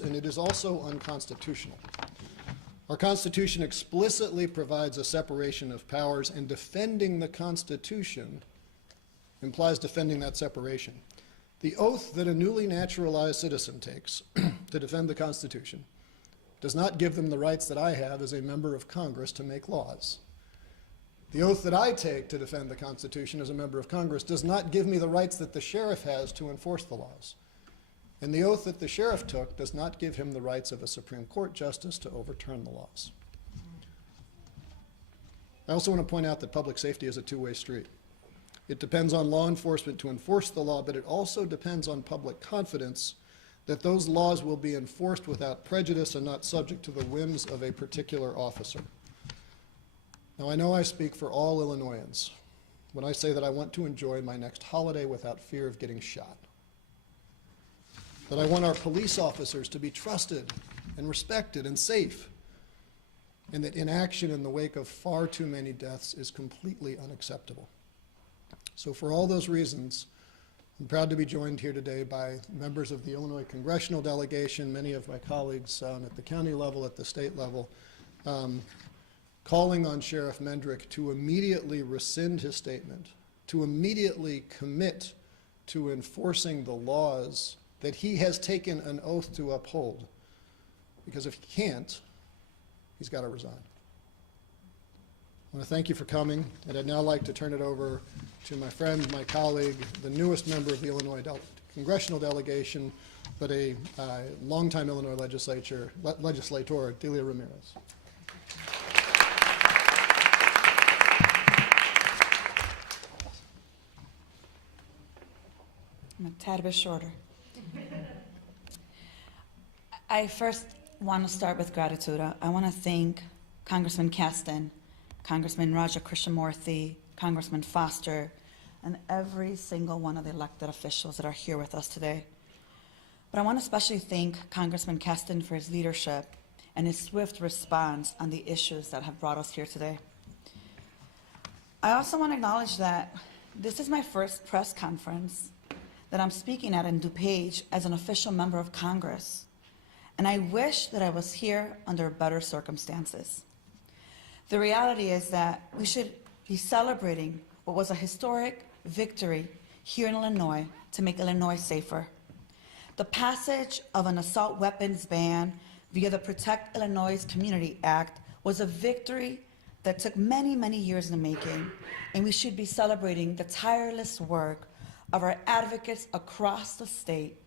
and it is also unconstitutional. Our Constitution explicitly provides a separation of powers, and defending the Constitution implies defending that separation. The oath that a newly naturalized citizen takes to defend the Constitution does not give them the rights that I have as a member of Congress to make laws. The oath that I take to defend the Constitution as a member of Congress does not give me the rights that the sheriff has to enforce the laws. And the oath that the sheriff took does not give him the rights of a Supreme Court justice to overturn the laws. I also want to point out that public safety is a two-way street. It depends on law enforcement to enforce the law, but it also depends on public confidence that those laws will be enforced without prejudice and not subject to the whims of a particular officer. Now, I know I speak for all Illinoisans when I say that I want to enjoy my next holiday without fear of getting shot. That I want our police officers to be trusted and respected and safe, and that inaction in the wake of far too many deaths is completely unacceptable. So for all those reasons, I'm proud to be joined here today by members of the Illinois congressional delegation, many of my colleagues at the county level, at the state level, calling on Sheriff Mendrick to immediately rescind his statement, to immediately commit to enforcing the laws that he has taken an oath to uphold. Because if he can't, he's got to resign. I want to thank you for coming, and I'd now like to turn it over to my friend, my colleague, the newest member of the Illinois congressional delegation, but a longtime Illinois legislator, Delia Ramirez. I'm a tad bit shorter. I first want to start with gratitude. I want to thank Congressman Kasten, Congressman Raja Krishnamurthy, Congressman Foster, and every single one of the elected officials that are here with us today. But I want to especially thank Congressman Kasten for his leadership and his swift response on the issues that have brought us here today. I also want to acknowledge that this is my first press conference that I'm speaking at in DuPage as an official member of Congress. And I wish that I was here under better circumstances. The reality is that we should be celebrating what was a historic victory here in Illinois to make Illinois safer. The passage of an assault weapons ban via the Protect Illinois Community Act was a victory that took many, many years in the making, and we should be celebrating the tireless work of our advocates across the state,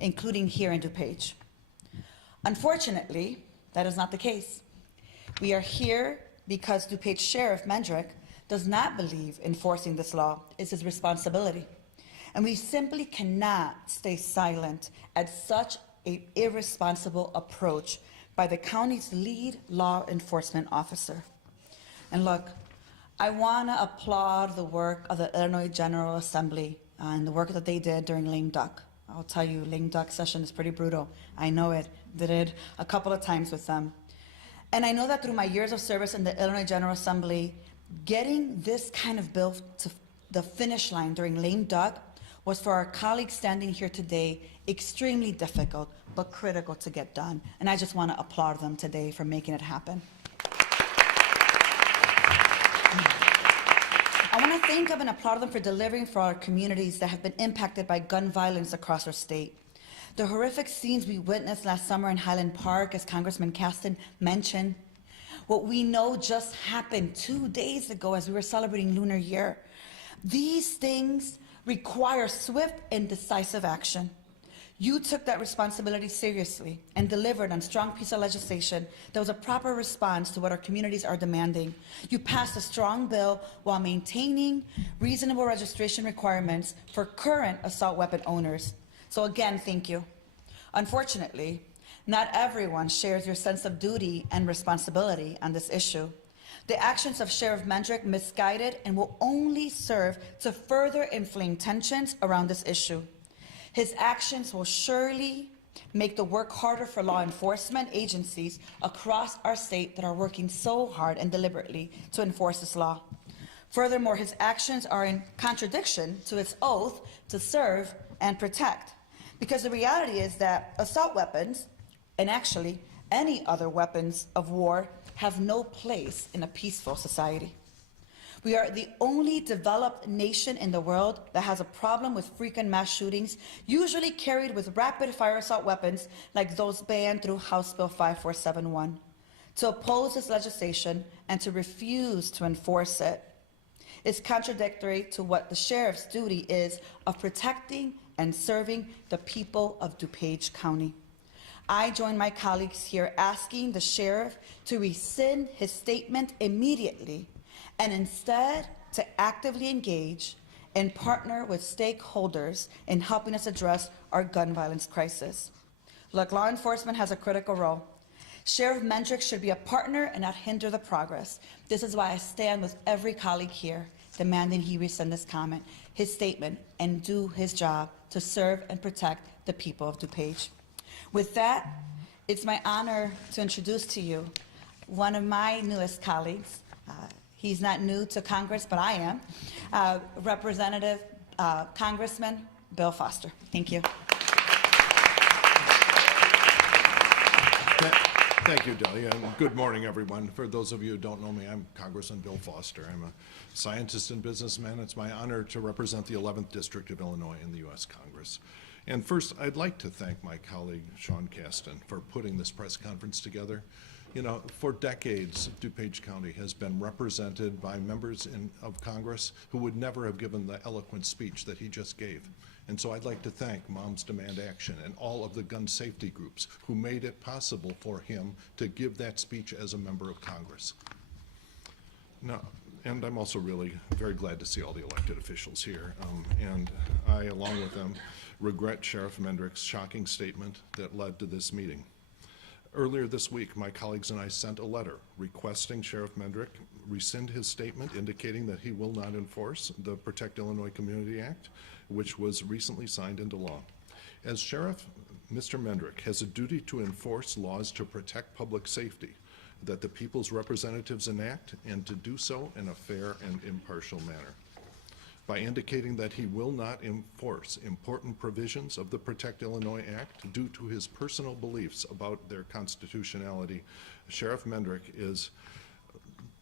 including here in DuPage. Unfortunately, that is not the case. We are here because DuPage Sheriff Mendrick does not believe enforcing this law is his responsibility. And we simply cannot stay silent at such an irresponsible approach by the county's lead law enforcement officer. And look, I want to applaud the work of the Illinois General Assembly and the work that they did during lame duck. I'll tell you, lame duck session is pretty brutal. I know it. Did it a couple of times with them. And I know that through my years of service in the Illinois General Assembly, getting this kind of bill to the finish line during lame duck was, for our colleagues standing here today, extremely difficult but critical to get done. And I just want to applaud them today for making it happen. I want to thank them and applaud them for delivering for our communities that have been impacted by gun violence across our state. The horrific scenes we witnessed last summer in Highland Park, as Congressman Kasten mentioned, what we know just happened 2 days ago as we were celebrating Lunar Year. These things require swift and decisive action. You took that responsibility seriously and delivered on a strong piece of legislation that was a proper response to what our communities are demanding. You passed a strong bill while maintaining reasonable registration requirements for current assault weapon owners. So again, thank you. Unfortunately, not everyone shares your sense of duty and responsibility on this issue. The actions of Sheriff Mendrick misguided and will only serve to further inflame tensions around this issue. His actions will surely make the work harder for law enforcement agencies across our state that are working so hard and deliberately to enforce this law. Furthermore, his actions are in contradiction to its oath to serve and protect, Because the reality is that assault weapons, and actually any other weapons of war, have no place in a peaceful society. We are the only developed nation in the world that has a problem with frequent mass shootings, usually carried with rapid-fire assault weapons like those banned through House Bill 5471. To oppose this legislation and to refuse to enforce it is contradictory to what the sheriff's duty is of protecting and serving the people of DuPage County. I join my colleagues here asking the sheriff to rescind his statement immediately and instead to actively engage and partner with stakeholders in helping us address our gun violence crisis. Look, law enforcement has a critical role. Sheriff Mendrick should be a partner and not hinder the progress. This is why I stand with every colleague here demanding he rescind his statement, and do his job to serve and protect the people of DuPage. With that, it's my honor to introduce to you one of my newest colleagues. He's not new to Congress, but I am, Representative Congressman Bill Foster. Thank you. Thank you, Delia, and good morning, everyone. For those of you who don't know me, I'm Congressman Bill Foster. I'm a scientist and businessman. It's my honor to represent the 11th District of Illinois in the U.S. Congress. And first, I'd like to thank my colleague, Sean Kasten, for putting this press conference together. You know, for decades, DuPage County has been represented by members of Congress who would never have given the eloquent speech that he just gave. And so I'd like to thank Moms Demand Action and all of the gun safety groups who made it possible for him to give that speech as a member of Congress. Now, and I'm also really very glad to see all the elected officials here. And I, along with them, regret Sheriff Mendrick's shocking statement that led to this meeting. Earlier this week, my colleagues and I sent a letter requesting Sheriff Mendrick rescind his statement indicating that he will not enforce the Protect Illinois Community Act, which was recently signed into law. As sheriff, Mr. Mendrick has a duty to enforce laws to protect public safety that the people's representatives enact, and to do so in a fair and impartial manner. By indicating that he will not enforce important provisions of the Protect Illinois Act due to his personal beliefs about their constitutionality, Sheriff Mendrick is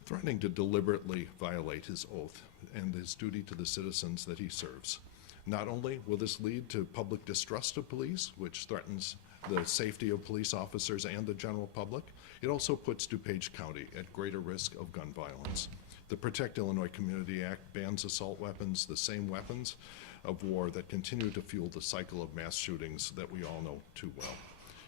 threatening to deliberately violate his oath and his duty to the citizens that he serves. Not only will this lead to public distrust of police, which threatens the safety of police officers and the general public, it also puts DuPage County at greater risk of gun violence. The Protect Illinois Community Act bans assault weapons, the same weapons of war that continue to fuel the cycle of mass shootings that we all know too well.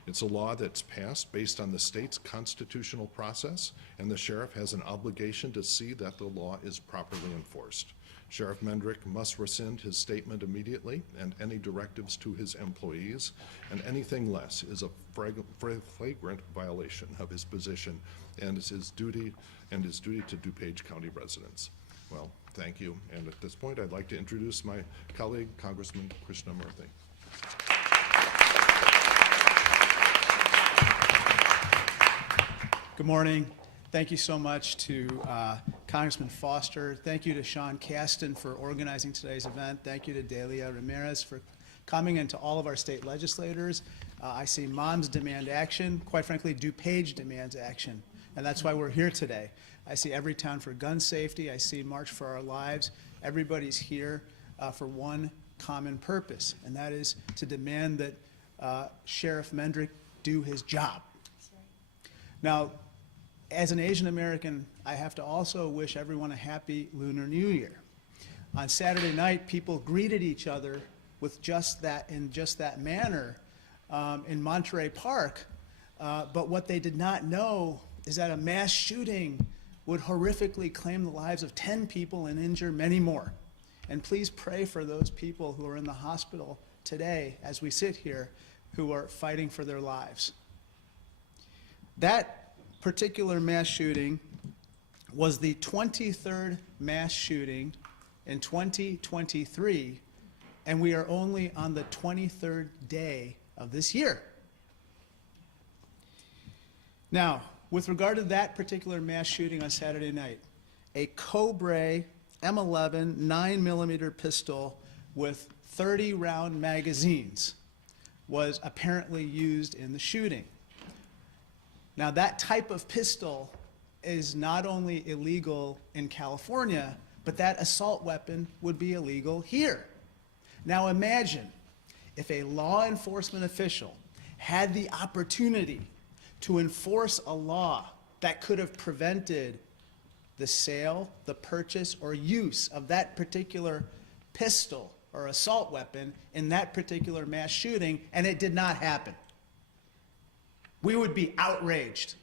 It's a law that's passed based on the state's constitutional process, and the sheriff has an obligation to see that the law is properly enforced. Sheriff Mendrick must rescind his statement immediately, and any directives to his employees, and anything less is a flagrant violation of his position and his duty to DuPage County residents. Well, thank you. And at this point, I'd like to introduce my colleague, Congressman Krishnamurthy. Good morning. Thank you so much to Congressman Foster. Thank you to Sean Kasten for organizing today's event. Thank you to Delia Ramirez for coming, and to all of our state legislators. I see Moms Demand Action. Quite frankly, DuPage demands action, and that's why we're here today. I see Everytown for Gun Safety. I see March for Our Lives. Everybody's here for one common purpose, and that is to demand that Sheriff Mendrick do his job. Now, as an Asian American, I have to also wish everyone a happy Lunar New Year. On Saturday night, people greeted each other with just that, in just that manner in Monterey Park. But what they did not know is that a mass shooting would horrifically claim the lives of 10 people and injure many more. And please pray for those people who are in the hospital today as we sit here, who are fighting for their lives. That particular mass shooting was the 23rd mass shooting in 2023, and we are only on the 23rd day of this year. Now, with regard to that particular mass shooting on Saturday night, a Cobra M11 9mm pistol with 30-round magazines was apparently used in the shooting. Now, that type of pistol is not only illegal in California, but that assault weapon would be illegal here. Now, imagine if a law enforcement official had the opportunity to enforce a law that could have prevented the sale, the purchase, or use of that particular pistol or assault weapon in that particular mass shooting, and it did not happen. We would be outraged.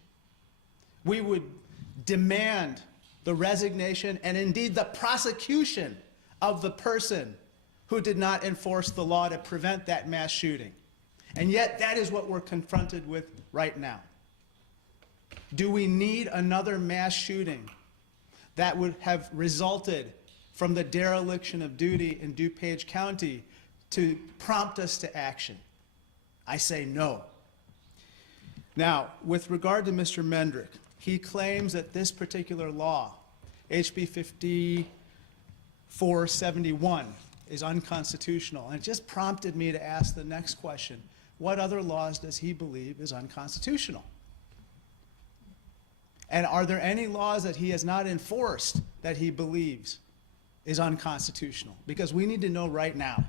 We would demand the resignation and indeed the prosecution of the person who did not enforce the law to prevent that mass shooting. And yet that is what we're confronted with right now. Do we need another mass shooting that would have resulted from the dereliction of duty in DuPage County to prompt us to action? I say no. Now, with regard to Mr. Mendrick, he claims that this particular law, HB 5471, is unconstitutional. And it just prompted me to ask the next question. What other laws does he believe is unconstitutional? And are there any laws that he has not enforced that he believes is unconstitutional? Because we need to know right now.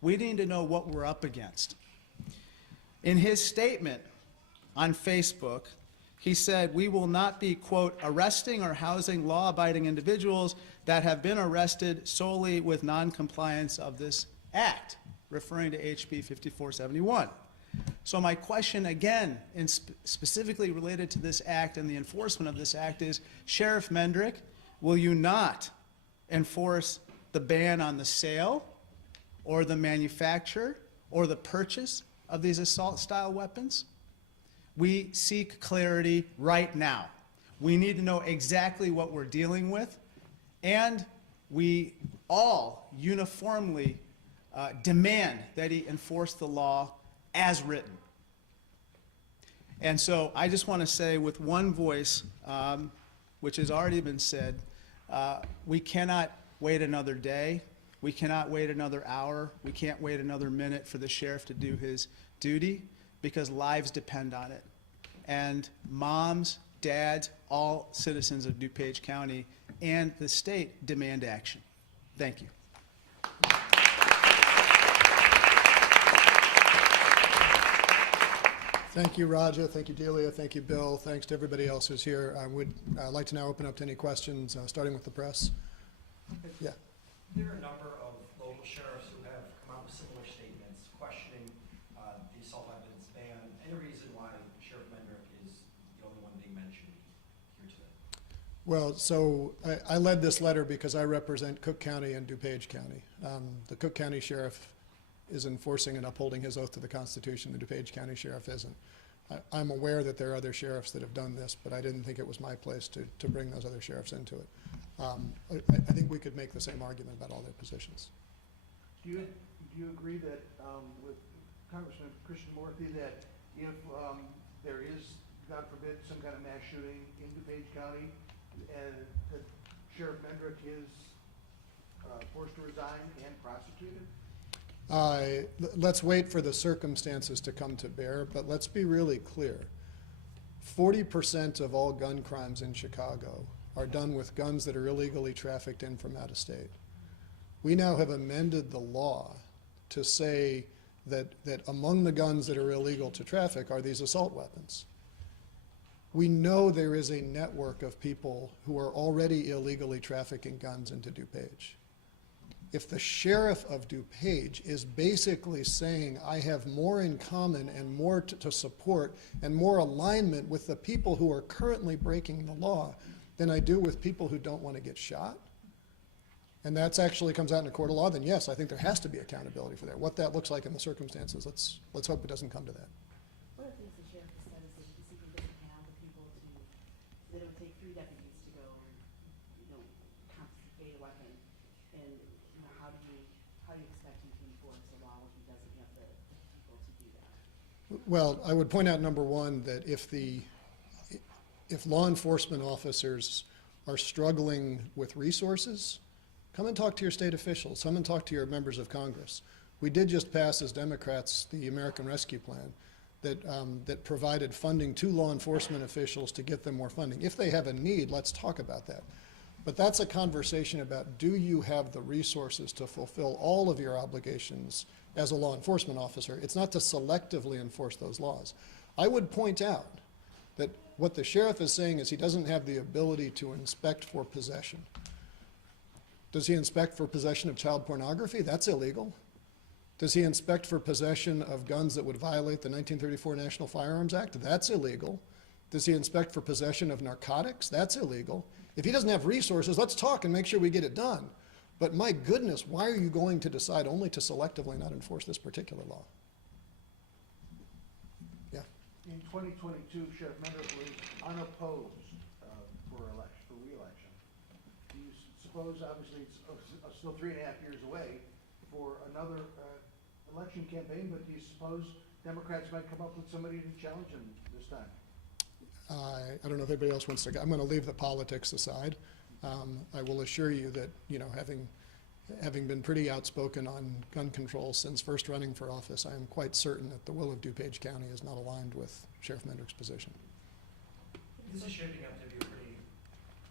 We need to know what we're up against. In his statement on Facebook, he said, "We will not be, quote, arresting or housing law-abiding individuals that have been arrested solely with noncompliance of this act," referring to HB 5471. So my question again, and specifically related to this act and the enforcement of this act, is, Sheriff Mendrick, will you not enforce the ban on the sale or the manufacture or the purchase of these assault-style weapons? We seek clarity right now. We need to know exactly what we're dealing with, and we all uniformly demand that he enforce the law as written. And so I just want to say with one voice, which has already been said, we cannot wait another day. We cannot wait another hour. We can't wait another minute for the sheriff to do his duty, because lives depend on it. And moms, dads, all citizens of DuPage County and the state demand action. Thank you. Thank you, Raja. Thank you, Delia. Thank you, Bill. Thanks to everybody else who's here. I would like to now open up to any questions, starting with the press. Yeah. There are a number of local sheriffs who have come out with similar statements questioning the assault weapons ban. Any reason why Sheriff Mendrick is the only one being mentioned here today? Well, so I led this letter because I represent Cook County and DuPage County. The Cook County Sheriff is enforcing and upholding his oath to the Constitution. The DuPage County Sheriff isn't. I'm aware that there are other sheriffs that have done this, but I didn't think it was my place to bring those other sheriffs into it. I think we could make the same argument about all their positions. Do you agree that with Congressman Krishnamurthy that if there is, God forbid, some kind of mass shooting in DuPage County, and that Sheriff Mendrick is forced to resign and prosecuted? Let's wait for the circumstances to come to bear, but let's be really clear. 40% of all gun crimes in Chicago are done with guns that are illegally trafficked in from out of state. We now have amended the law to say that among the guns that are illegal to traffic are these assault weapons. We know there is a network of people who are already illegally trafficking guns into DuPage. If the sheriff of DuPage is basically saying, I have more in common and more to support and more alignment with the people who are currently breaking the law than I do with people who don't want to get shot, and that actually comes out in a court of law, then yes, I think there has to be accountability for that. What that looks like in the circumstances, let's hope it doesn't come to that. One of the things the sheriff has said is that he simply doesn't have the people that it would take 3 deputies to go, confiscate a weapon. And, how do you expect him to enforce the law if he doesn't have the people to do that? Well, I would point out, number one, that if law enforcement officers are struggling with resources, come and talk to your state officials, come and talk to your members of Congress. We did just pass, as Democrats, the American Rescue Plan that provided funding to law enforcement officials to get them more funding. If they have a need, let's talk about that. But that's a conversation about, do you have the resources to fulfill all of your obligations as a law enforcement officer? It's not to selectively enforce those laws. I would point out that what the sheriff is saying is he doesn't have the ability to inspect for possession. Does he inspect for possession of child pornography? That's illegal. Does he inspect for possession of guns that would violate the 1934 National Firearms Act? That's illegal. Does he inspect for possession of narcotics? That's illegal. If he doesn't have resources, let's talk and make sure we get it done. But my goodness, why are you going to decide only to selectively not enforce this particular law? Yeah. In 2022, Sheriff Mendrick was unopposed for re-election. Do you suppose, obviously, it's still 3.5 years away for another election campaign, but do you suppose Democrats might come up with somebody to challenge him this time? I don't know if anybody else wants to go. I'm going to leave the politics aside. I will assure you that, you know, having been pretty outspoken on gun control since first running for office, I am quite certain that the will of DuPage County is not aligned with Sheriff Mendrick's position. This is shaping up to be a pretty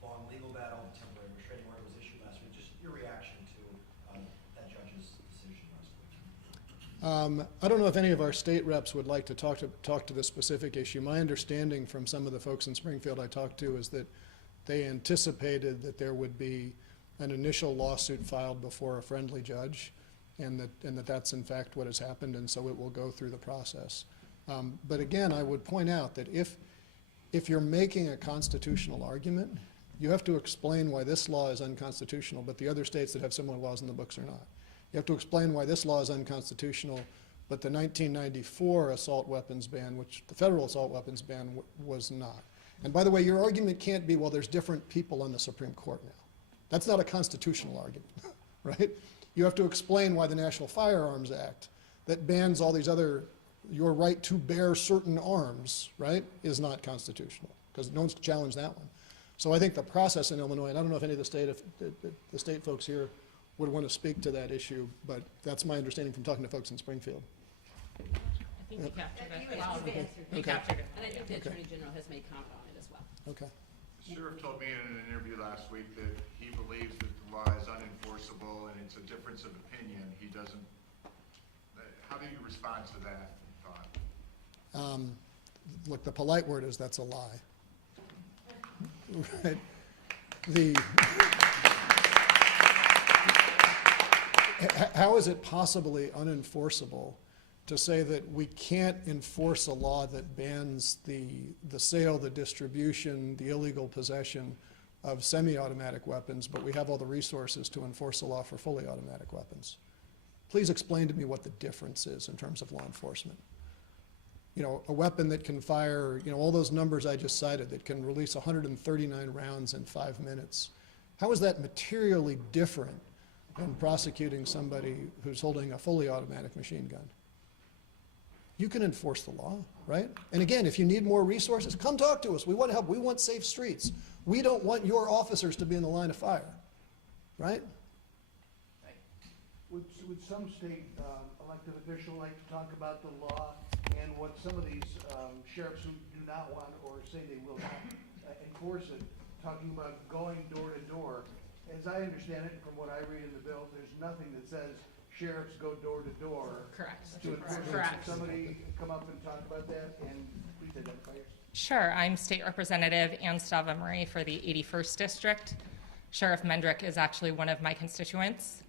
long legal battle. The temporary restraining order was issued last week. Just your reaction to that judge's decision last week. I don't know if any of our state reps would like to talk to this specific issue. My understanding from some of the folks in Springfield I talked to is that they anticipated that there would be an initial lawsuit filed before a friendly judge, and that's in fact what has happened, and so it will go through the process. But again, I would point out that if you're making a constitutional argument, you have to explain why this law is unconstitutional, but the other states that have similar laws in the books are not. You have to explain why this law is unconstitutional, but the 1994 assault weapons ban, which the federal assault weapons ban was not. And by the way, your argument can't be, well, there's different people on the Supreme Court now. That's not a constitutional argument, right? You have to explain why the National Firearms Act that bans all these other, your right to bear certain arms, right, is not constitutional, because no one's challenged that one. So I think the process in Illinois, and I don't know if any of the state folks here would want to speak to that issue, but that's my understanding from talking to folks in Springfield. I think you captured it well. You captured it. And I think the Attorney General has made comment on it as well. Okay. The sheriff told me in an interview last week that he believes that the law is unenforceable and it's a difference of opinion. He doesn't, how do you respond to that thought? Look, the polite word is that's a lie. Right? How is it possibly unenforceable to say that we can't enforce a law that bans the sale, the distribution, the illegal possession of semi-automatic weapons, but we have all the resources to enforce a law for fully automatic weapons? Please explain to me what the difference is in terms of law enforcement. You know, a weapon that can fire, you know, all those numbers I just cited, that can release 139 rounds in 5 minutes. How is that materially different than prosecuting somebody who's holding a fully automatic machine gun? You can enforce the law, right? And again, if you need more resources, come talk to us. We want help. We want safe streets. We don't want your officers to be in the line of fire, right? Would some state elected official like to talk about the law and what some of these sheriffs who do not want or say they will not enforce it, talking about going door to door? As I understand it, from what I read in the bill, there's nothing that says sheriffs go door to door. Correct. To enforce it. Correct. Could somebody come up and talk about that, and please identify yourself? Sure. I'm State Representative Ann Stava-Marie for the 81st District. Sheriff Mendrick is actually one of my constituents,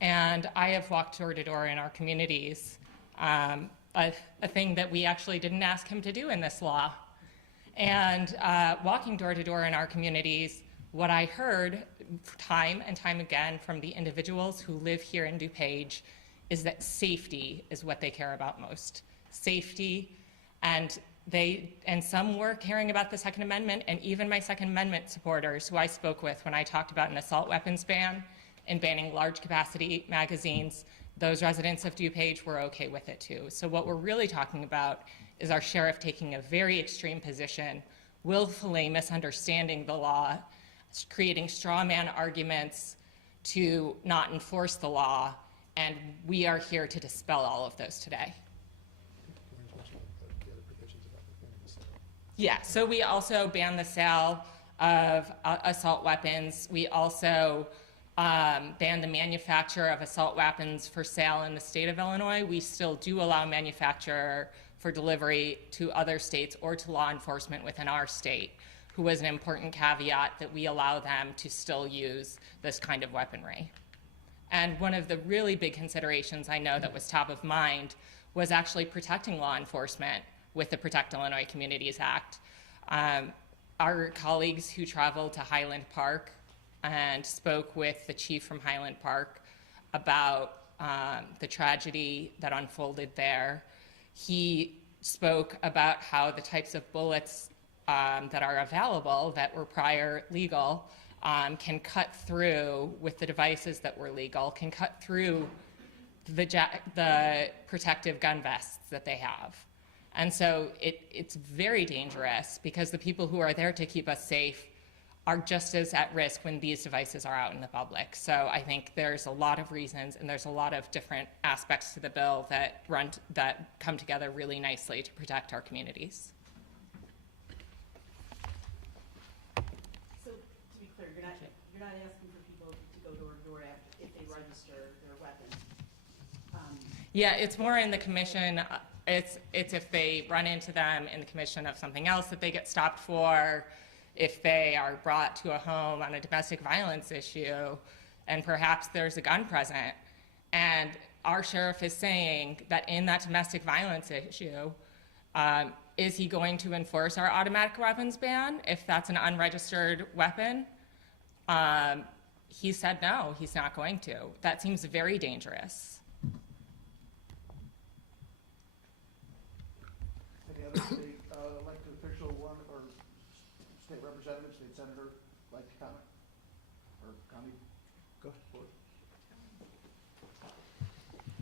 and I have walked door to door in our communities, a thing that we actually didn't ask him to do in this law. And walking door to door in our communities, what I heard time and time again from the individuals who live here in DuPage is that safety is what they care about most. Safety, and some were caring about the Second Amendment, and even my Second Amendment supporters who I spoke with when I talked about an assault weapons ban and banning large capacity magazines, those residents of DuPage were okay with it too. So what we're really talking about is our sheriff taking a very extreme position, willfully misunderstanding the law, creating straw man arguments to not enforce the law, And we are here to dispel all of those today. Yeah, so we also ban the sale of assault weapons. We also ban the manufacture of assault weapons for sale in the state of Illinois. We still do allow manufacture for delivery to other states or to law enforcement within our state, who was an important caveat that we allow them to still use this kind of weaponry. And one of the really big considerations I know that was top of mind was actually protecting law enforcement with the Protect Illinois Communities Act. Our colleagues who traveled to Highland Park and spoke with the chief from Highland Park about the tragedy that unfolded there. He spoke about how the types of bullets that are available that were prior legal can cut through, with the devices that were legal, can cut through the protective gun vests that they have. And so it's very dangerous because the people who are there to keep us safe are just as at risk when these devices are out in the public. So I think there's a lot of reasons and there's a lot of different aspects to the bill that come together really nicely to protect our communities. So, to be clear, you're not asking for people to go door to door after, if they register their weapon? Yeah, it's more in the commission. It's if they run into them in the commission of something else that they get stopped for, if they are brought to a home on a domestic violence issue, and perhaps there's a gun present, and our sheriff is saying that in that domestic violence issue, is he going to enforce our automatic weapons ban if that's an unregistered weapon? He said no, he's not going to. That seems very dangerous. Any other state elected official or state representative, state senator like to comment? Or Connie? Go ahead.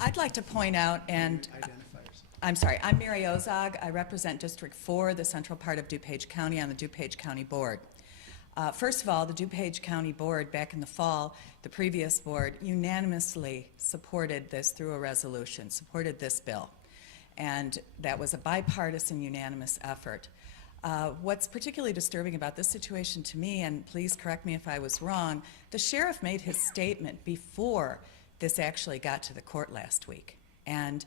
I'd like to point out, and Identifiers. I'm sorry, I'm Mary Ozog. I represent District 4, the central part of DuPage County, on the DuPage County Board. First of all, the DuPage County Board, back in the fall, the previous board unanimously supported this through a resolution, supported this bill. And that was a bipartisan, unanimous effort. What's particularly disturbing about this situation to me, and please correct me if I was wrong, the sheriff made his statement before this actually got to the court last week. And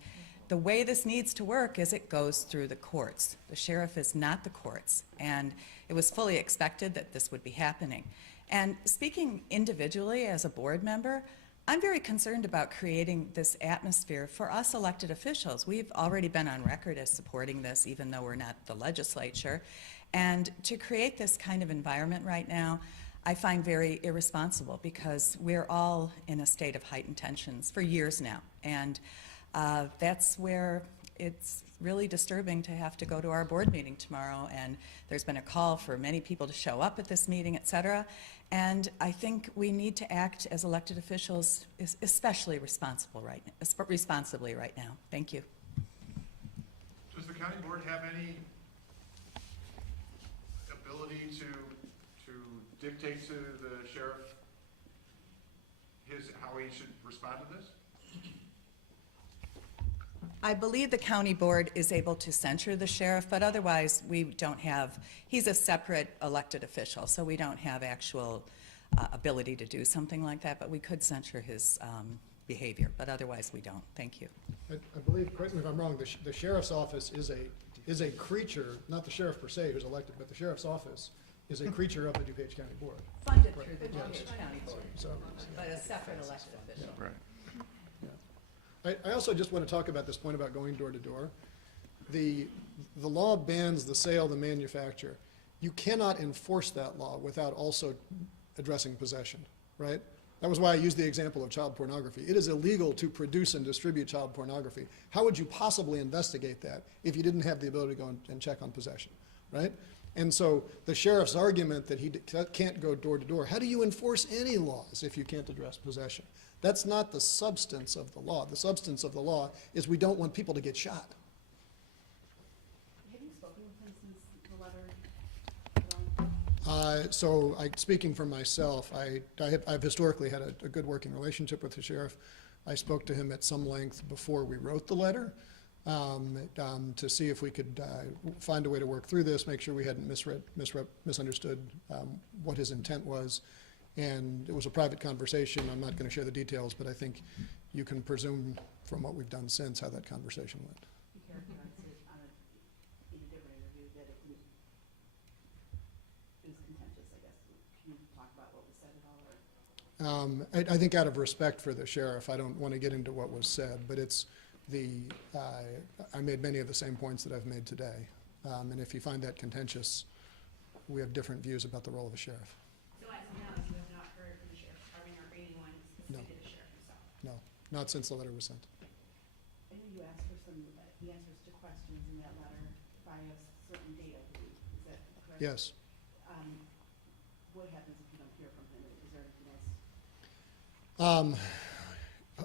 the way this needs to work is it goes through the courts. The sheriff is not the courts, and it was fully expected that this would be happening. And speaking individually as a board member, I'm very concerned about creating this atmosphere for us elected officials. We've already been on record as supporting this, even though we're not the legislature. And to create this kind of environment right now, I find very irresponsible because we're all in a state of heightened tensions for years now. And that's where it's really disturbing to have to go to our board meeting tomorrow. And there's been a call for many people to show up at this meeting, et cetera. And I think we need to act as elected officials, especially responsibly right now. Thank you. Does the county board have any ability to dictate to the sheriff how he should respond to this? I believe the county board is able to censure the sheriff, but otherwise we don't have, he's a separate elected official, so we don't have actual ability to do something like that, but we could censure his behavior, but otherwise we don't. Thank you. I believe, correct me if I'm wrong, the sheriff's office is a creature, not the sheriff per se who's elected, but the sheriff's office is a creature of the DuPage County Board. Funded Right. through the DuPage County Board, So, but a separate elected official. Right. I also just want to talk about this point about going door to door. The law bans the sale, the manufacture. You cannot enforce that law without also addressing possession, right? That was why I used the example of child pornography. It is illegal to produce and distribute child pornography. How would you possibly investigate that if you didn't have the ability to go and check on possession, right? And so the sheriff's argument that he can't go door to door, how do you enforce any laws if you can't address possession? That's not the substance of the law. The substance of the law is we don't want people to get shot. Have you spoken with him since the letter? So speaking for myself, I've historically had a good working relationship with the sheriff. I spoke to him at some length before we wrote the letter to see if we could find a way to work through this, make sure we hadn't misunderstood what his intent was. And it was a private conversation. I'm not going to share the details, but I think you can presume from what we've done since how that conversation went. You characterized it in a different interview that it was contentious, I guess. Can you talk about what was said at all? Or? I think out of respect for the sheriff, I don't want to get into what was said, but it's I made many of the same points that I've made today. And if you find that contentious, we have different views about the role of a sheriff. So as of now, you have not heard from the sheriff's department or anyone specific to the sheriff himself? No, not since the letter was sent. I know you asked for some answers to questions in that letter by a certain date, I believe. Is that correct? Yes. What happens if you don't hear from him? Is there anything else?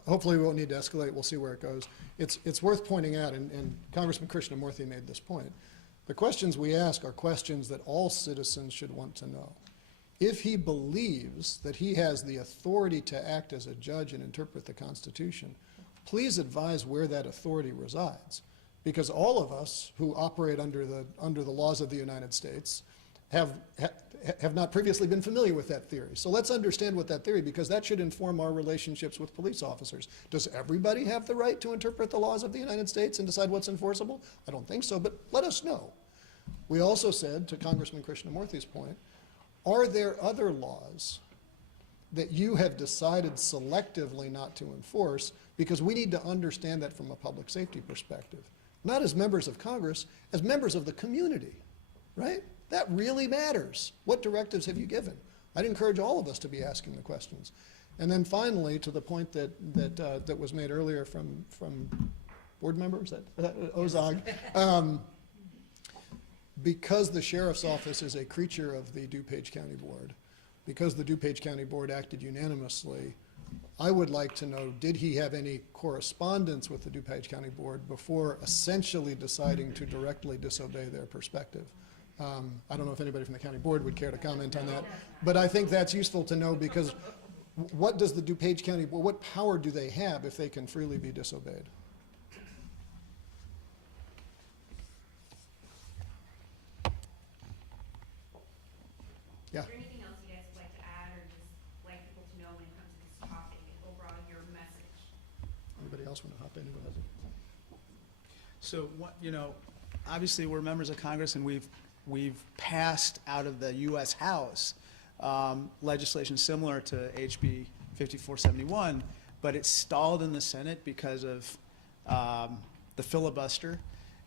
Hopefully we won't need to escalate. We'll see where it goes. It's worth pointing out, and Congressman Krishnamurthy made this point, the questions we ask are questions that all citizens should want to know. If he believes that he has the authority to act as a judge and interpret the Constitution, please advise where that authority resides. Because all of us who operate under the laws of the United States have not previously been familiar with that theory. So let's understand what that theory, because that should inform our relationships with police officers. Does everybody have the right to interpret the laws of the United States and decide what's enforceable? I don't think so, but let us know. We also said, to Congressman Krishnamurthy's point, are there other laws that you have decided selectively not to enforce? Because we need to understand that from a public safety perspective. Not as members of Congress, as members of the community, right? That really matters. What directives have you given? I'd encourage all of us to be asking the questions. And then finally, to the point that was made earlier from board members, Ozog, because the sheriff's office is a creature of the DuPage County Board, because the DuPage County Board acted unanimously, I would like to know, did he have any correspondence with the DuPage County Board before essentially deciding to directly disobey their perspective? I don't know if anybody from the county board would care to comment on that, but I think that's useful to know, because what does the DuPage County Board, what power do they have if they can freely be disobeyed? Yeah. Is there anything else you guys would like to add, or just like people to know when it comes to this topic and overall your message? Anybody else want to hop in who hasn't? So, obviously, we're members of Congress, and we've passed out of the U.S. House legislation similar to HB 5471, but it's stalled in the Senate because of the filibuster,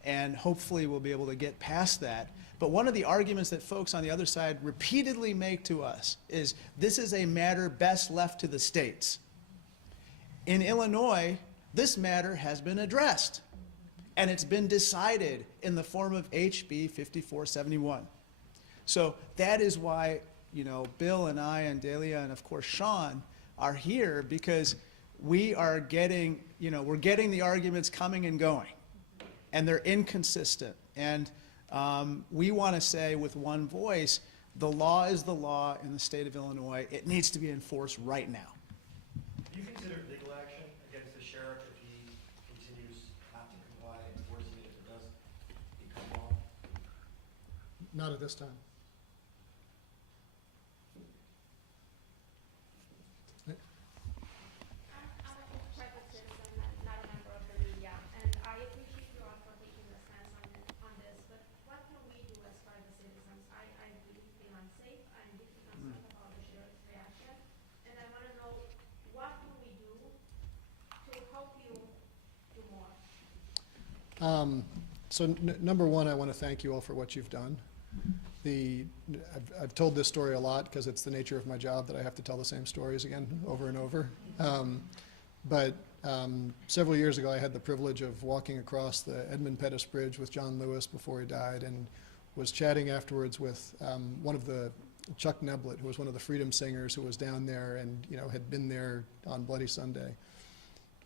and hopefully we'll be able to get past that. But one of the arguments that folks on the other side repeatedly make to us is this is a matter best left to the states. In Illinois, this matter has been addressed, and it's been decided in the form of HB 5471. So that is why, Bill and I and Delia and of course Sean are here, because we are getting, we're getting the arguments coming and going, and they're inconsistent. And we want to say with one voice, the law is the law in the state of Illinois. It needs to be enforced right now. Do you consider legal action against the sheriff if he continues not to comply, enforcing it if it does become law? Not at this time. I'm a private citizen and not a member of the media, and I appreciate you all for taking the stance on this, but what can we do as private citizens? I really feel unsafe. I'm deeply concerned about the sheriff's reaction, and I want to know, what can we do to help you do more? So number one, I want to thank you all for what you've done. I've told this story a lot because it's the nature of my job that I have to tell the same stories again over and over. But several years ago, I had the privilege of walking across the Edmund Pettus Bridge with John Lewis before he died, and was chatting afterwards with Chuck Neblett, who was one of the Freedom Singers who was down there and had been there on Bloody Sunday.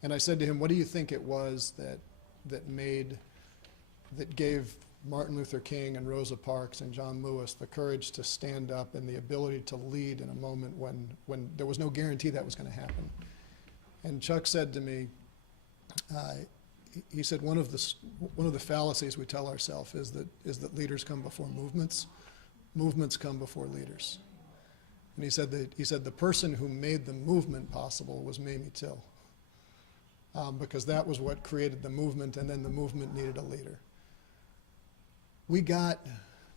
And I said to him, what do you think it was that gave Martin Luther King and Rosa Parks and John Lewis the courage to stand up and the ability to lead in a moment when there was no guarantee that was going to happen? And Chuck said to me, he said one of the fallacies we tell ourselves is that leaders come before movements. Movements come before leaders. And he said the person who made the movement possible was Mamie Till, because that was what created the movement, and then the movement needed a leader. We got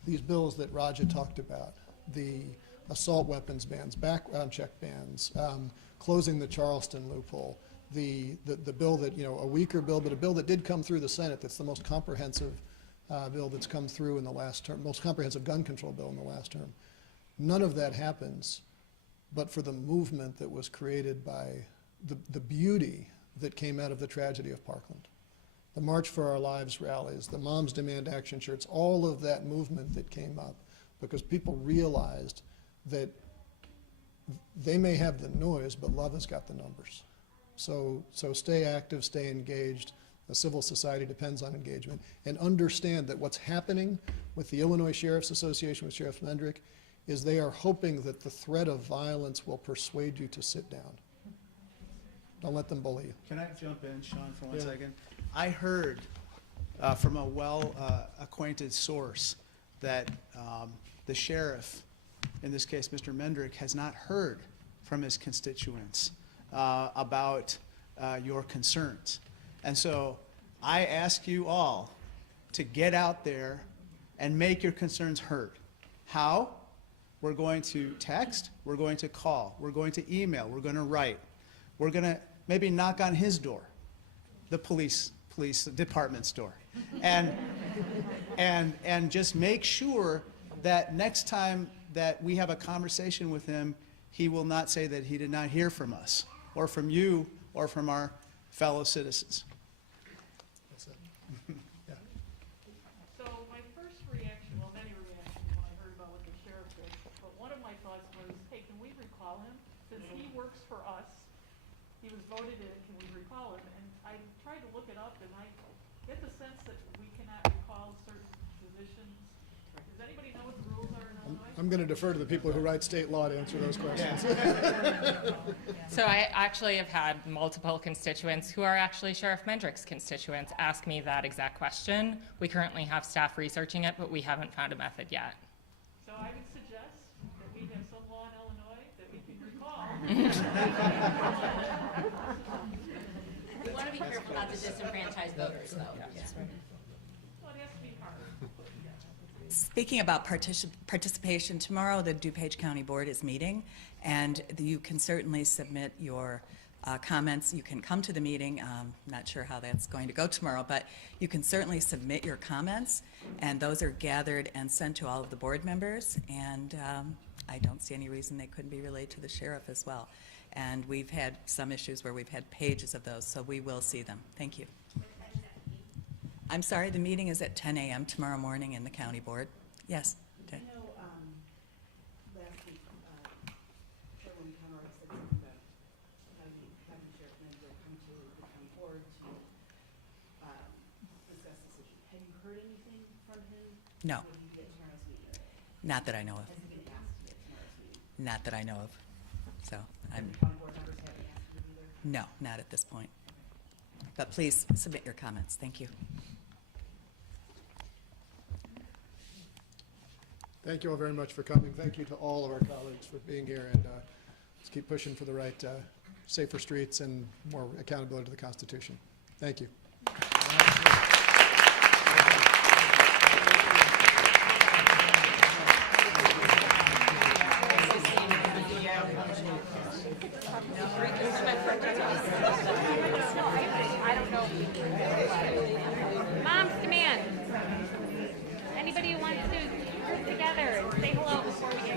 these bills that Raja talked about, the assault weapons bans, background check bans, closing the Charleston loophole, the bill that, a weaker bill, but a bill that did come through the Senate that's the most comprehensive bill that's come through in the last term, most comprehensive gun control bill in the last term. None of that happens but for the movement that was created by the beauty that came out of the tragedy of Parkland. The March for Our Lives rallies, the Moms Demand Action shirts, all of that movement that came up because people realized that they may have the noise, but love has got the numbers. So stay active, stay engaged. The civil society depends on engagement. And understand that what's happening with the Illinois Sheriff's Association, with Sheriff Mendrick, is they are hoping that the threat of violence will persuade you to sit down. Don't let them bully you. Can I jump in, Sean, for 1 second? I heard from a well-acquainted source that the sheriff, in this case Mr. Mendrick, has not heard from his constituents about your concerns. And so I ask you all to get out there and make your concerns heard. How? We're going to text, we're going to call, we're going to email, we're going to write. We're going to maybe knock on his door, the police department's door, and just make sure that next time that we have a conversation with him, he will not say that he did not hear from us, or from you, or from our fellow citizens. That's it. So my first reaction, well, many reactions when I heard about what the sheriff did, but one of my thoughts was, hey, can we recall him? Since he works for us, he was voted in, can we recall him? And I tried to look it up, and I get the sense that we cannot recall certain positions. Does anybody know what the rules are in Illinois? I'm going to defer to the people who write state law to answer those questions. So I actually have had multiple constituents who are actually Sheriff Mendrick's constituents ask me that exact question. We currently have staff researching it, but we haven't found a method yet. So I would suggest that we have some law in Illinois that we can recall. We want to be careful not to disenfranchise voters, though. Well, it has to be hard. Speaking about participation, tomorrow the DuPage County Board is meeting, and you can certainly submit your comments. You can come to the meeting. Not sure how that's going to go tomorrow, but you can certainly submit your comments, and those are gathered and sent to all of the board members, and I don't see any reason they couldn't be relayed to the sheriff as well. And we've had some issues where we've had pages of those, so we will see them. Thank you. I'm sorry, the meeting is at 10 a.m. tomorrow morning in the county board. Yes? I know, last week, Chairwoman Conroy said something about having Sheriff Mendrick come to the county board to discuss this issue. Have you heard anything from him? No. Would he be at tomorrow's meeting? Not that I know of. Has he been asked to be at tomorrow's meeting? Not that I know of. So I'm, The county board members haven't asked him either? no, not at this point. But please submit your comments. Thank you. Thank you all very much for coming. Thank you to all of our colleagues for being here, and let's keep pushing for the right, safer streets and more accountability to the Constitution. Thank you. Yeah.